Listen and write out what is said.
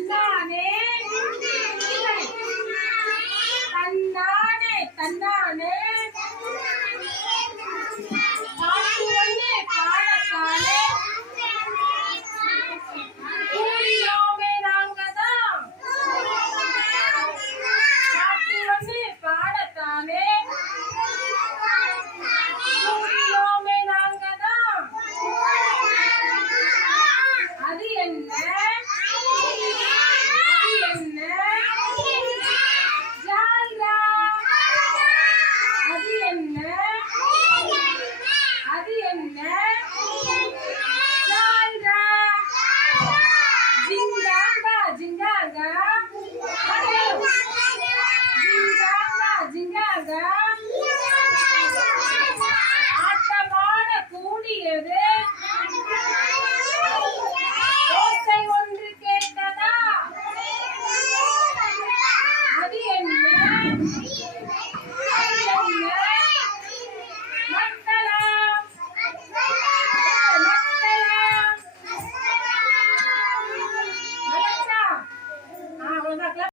தன்னானே தன்னானே தன்னானே பாட்டு ஒண்ணு பாடத்தானே கூடியோமே நாங்கதான் பாட்டு ஒண்ணு பாடத்தானே கூடியோமே நாங்கதான் அது என்ன ஆட்டமான கூடியது ஓசை ஒன்று கேட்டதா அது என்ன